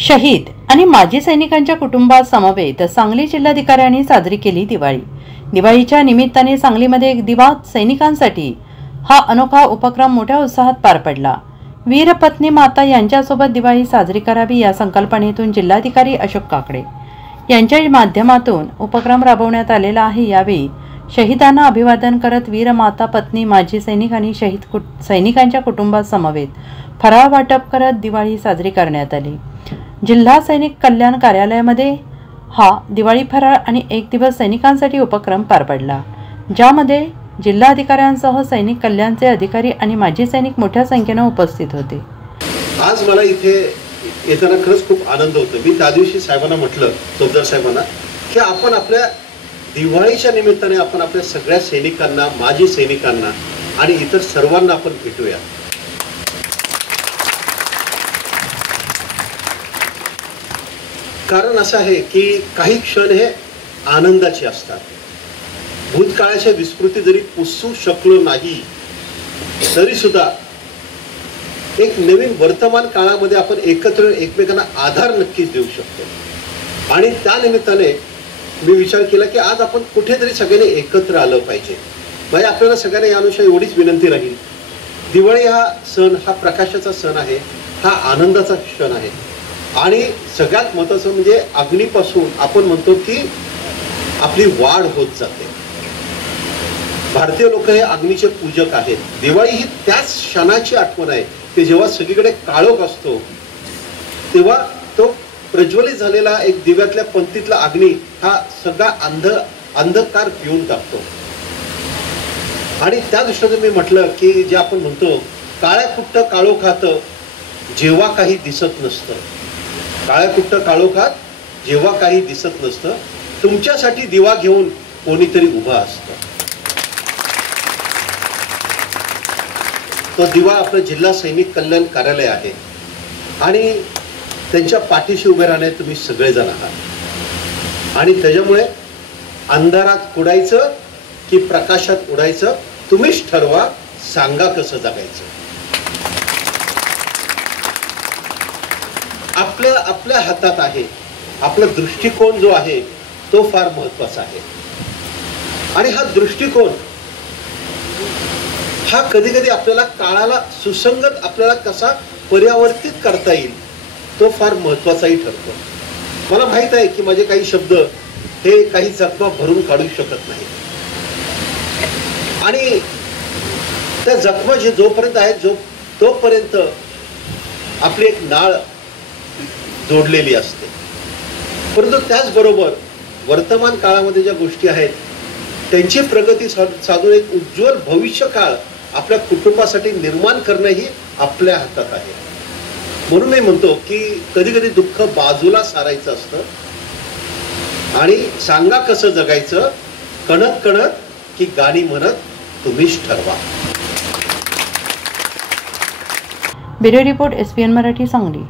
शहीद आणि माजी सैनिकांच्या कुटुंबासमवेत सांगली जिल्हाधिकाऱ्यांनी साजरी केली दिवाळी। दिवाळीच्या निमित्ताने सांगलीमध्ये एक दिवा सैनिकांसाठी हा अनोखा उपक्रम मोठ्या उत्साहात पार पडला। वीरपत्नी माता यांच्यासोबत दिवाळी साजरी करावी या संकल्पनेतून जिल्हाधिकारी अशोक काकडे यांच्या माध्यमातून उपक्रम राबवण्यात आलेला आहे। यावेळी शहीदांना अभिवादन करत वीरमाता पत्नी माजी सैनिक आणि शहीद सैनिकांच्या कुटुंबासमवेत फराळ वाटप करत दिवाळी साजरी करण्यात आली। जिल्हा सैनिक कल्याण कार्यालयामध्ये हा दिवाळी फराळ आणि एक दिवस सैनिकांसाठी उपक्रम पार पडला, ज्यामध्ये जिल्हाधिकाऱ्यांसह सैनिक कल्याणचे अधिकारी आणि माजी सैनिक मोठ्या संख्येने उपस्थित होते। आज मला इथे येताना खरंच खूप आनंद होतो। मी त्या दिवशी साहेबांना म्हटलं, तोफदार साहेबांना, की आपण आपल्या दिवाळीच्या निमित्ताने आपण आपल्या सगळ्या सैनिकांना, माजी सैनिकांना आणि इतर सर्वांना आपण भेटूया। कारण असं आहे की काही क्षण हे आनंदाचे असतात। भूतकाळाच्या विस्मृती जरी पुसू शकलो नाही तरी सुद्धा एक नवीन वर्तमान काळामध्ये आपण एकत्र एकमेकांना आधार नक्कीच देऊ शकतो। आणि त्या निमित्ताने मी विचार केला की आज आपण कुठेतरी सगळ्यांनी एकत्र आलं पाहिजे। म्हणजे आपल्याला सगळ्यांना यानुसार एवढीच विनंती राहील, दिवाळी हा सण हा प्रकाशाचा सण आहे, हा आनंदाचा क्षण आहे। आणि सगळ्यात महत्त्वाचं म्हणजे अग्नीपासून आपण म्हणतो की आपली वाढ होत जाते। भारतीय लोक हे अग्नीचे पूजक आहेत। दिवाळी ही त्याच क्षणाची आठवण आहे की जेव्हा सगळीकडे काळोख असतो तेव्हा तो प्रज्वलित झालेला एक दिव्यातल्या पंक्तीतला अग्नी हा सगळा अंधकार पिऊन टाकतो। आणि त्या दृष्टीने मी म्हटलं की जे आपण म्हणतो काळ्या कुट्ट काळोखात जेव्हा काही दिसत नसतं, काळ्या कुट्ट काळोखात जेव्हा काही दिसत नसतं, तुमच्यासाठी दिवा घेऊन कोणीतरी उभा असतं। तो दिवा आपलं जिल्हा सैनिक कल्याण कार्यालय आहे आणि त्यांच्या पाठीशी उभे राहण्यात तुम्ही सगळेजण आहात। आणि त्याच्यामुळे अंधारात उडायचं की प्रकाशात उडायचं तुम्हीच ठरवा, सांगा कसं जगायचं। आपल्या हातात आहे। आपला दृष्टिकोन जो आहे तो फार महत्त्वाचा आहे। आणि हा दृष्टिकोन हा कधी कधी आपल्याला काळाला सुसंगत आपल्याला कसा परिवर्तित करता येईल तो फार महत्त्वाचाही ठरतो। मला माहित आहे की माझे काही शब्द हे काही जखमा भरून काढू शकत नाही आणि त्या जखमा जे जोपर्यंत आहेत तोपर्यंत आपली एक नाळ जोडलेली असते। परंतु त्याचबरोबर वर्तमान काळामध्ये ज्या गोष्टी आहेत त्यांची प्रगती साधून एक उज्ज्वल भविष्य काळ आपल्या कुटुंबासाठी निर्माण करणं ही आपल्या हातात आहे। म्हणून मी म्हणतो की कधी कधी दुःख बाजूला सारायचं असतं आणि सांगा कसं जगायचं, कणत कणत की गाणी म्हणत तुम्हीच ठरवा। Bureau report SPN Marathi Sangli.